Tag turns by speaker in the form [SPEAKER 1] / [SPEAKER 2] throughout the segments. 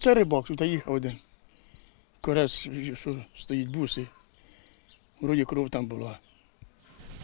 [SPEAKER 1] Це рибак, тут їхав один. Корець, що стоїть буси. Вроді кров там була.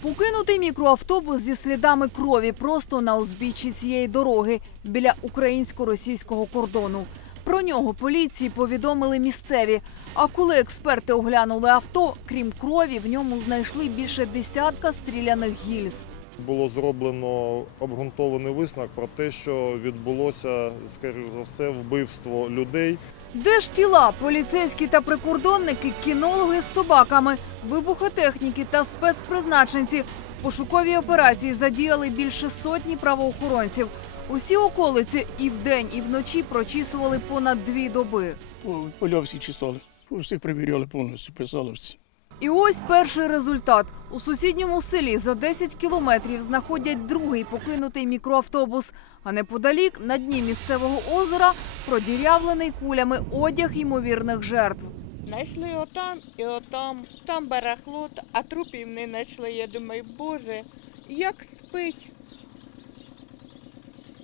[SPEAKER 2] Покинутий мікроавтобус зі слідами крові просто на узбіччі цієї дороги біля українсько-російського кордону. Про нього поліції повідомили місцеві. А коли експерти оглянули авто, крім крові, в ньому знайшли більше десятка стріляних гільз.
[SPEAKER 3] Було зроблено обґрунтований висновок про те, що відбулося, скоріш за все, вбивство людей.
[SPEAKER 2] Де ж тіла? Поліцейські та прикордонники, кінологи з собаками, вибухотехніки та спецпризначенці. В Пошуковій операції задіяли більше сотні правоохоронців. Усі околиці і вдень, і вночі прочісували понад дві доби.
[SPEAKER 1] По Польовські чесали. Усіх перевіряли повністю, писали всі.
[SPEAKER 2] І ось перший результат. У сусідньому селі за 10 кілометрів знаходять другий покинутий мікроавтобус. А неподалік на дні місцевого озера продірявлений кулями одяг ймовірних жертв.
[SPEAKER 4] Знайшли отам і отам, там барахло, а трупів не знайшли. Я думаю, боже, як спить.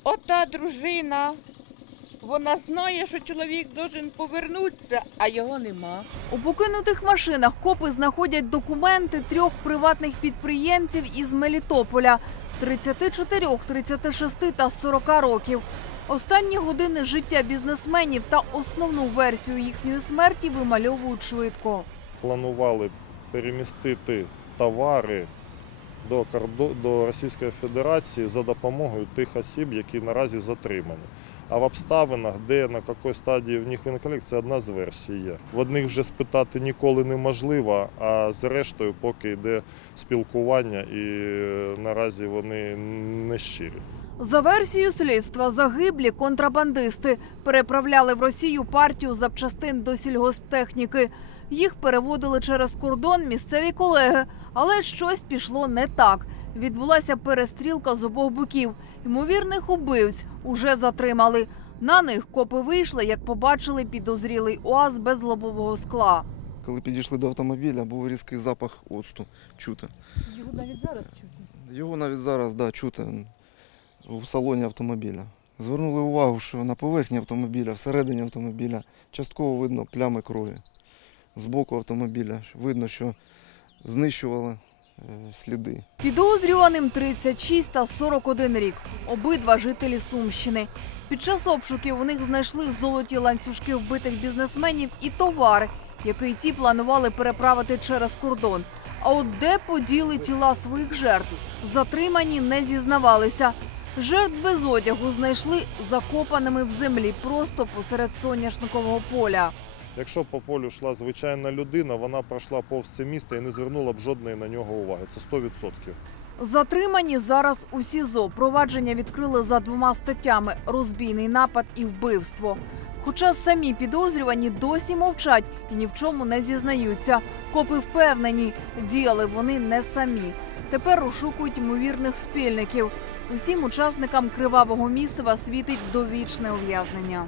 [SPEAKER 4] Ота дружина, вона знає, що чоловік должен повернутися, а його нема.
[SPEAKER 2] У покинутих машинах копи знаходять документи трьох приватних підприємців із Мелітополя 34, 36 та 40 років. Останні години життя бізнесменів та основну версію їхньої смерті вимальовують швидко.
[SPEAKER 3] Планували перемістити товари до, до Російської Федерації за допомогою тих осіб, які наразі затримані. А в обставинах, де на якій стадії в них виникли, це одна з версій є. В одних вже спитати ніколи неможливо, а зрештою, поки йде спілкування, і е, наразі вони не щирі.
[SPEAKER 2] За версією слідства, загиблі контрабандисти переправляли в Росію партію запчастин до сільгосптехніки. Їх переводили через кордон місцеві колеги, але щось пішло не так. Відбулася перестрілка з обох боків. Ймовірних убивць уже затримали. На них копи вийшли, як побачили підозрілий УАЗ без лобового скла.
[SPEAKER 5] Коли підійшли до автомобіля, був різкий запах оцту чути.
[SPEAKER 2] Його навіть зараз чути.
[SPEAKER 5] Його навіть зараз да, чути в салоні автомобіля. Звернули увагу, що на поверхні автомобіля, всередині автомобіля частково видно плями крові. З боку автомобіля видно, що знищували е, сліди.
[SPEAKER 2] Підозрюваним 36 та 41 рік. Обидва жителі Сумщини. Під час обшуків у них знайшли золоті ланцюжки вбитих бізнесменів і товар, який ті планували переправити через кордон. А от де поділи тіла своїх жертв? Затримані не зізнавалися. Жертв без одягу знайшли закопаними в землі просто посеред соняшникового поля.
[SPEAKER 3] Якщо по полю йшла звичайна людина, вона пройшла повз це місто і не звернула б жодної на нього уваги. Це 100%.
[SPEAKER 2] Затримані зараз у СІЗО. Провадження відкрили за двома статтями: розбійний напад і вбивство. Хоча самі підозрювані досі мовчать і ні в чому не зізнаються. Копи впевнені, діяли вони не самі. Тепер розшукують ймовірних спільників. Усім учасникам кривавого місива світить довічне ув'язнення.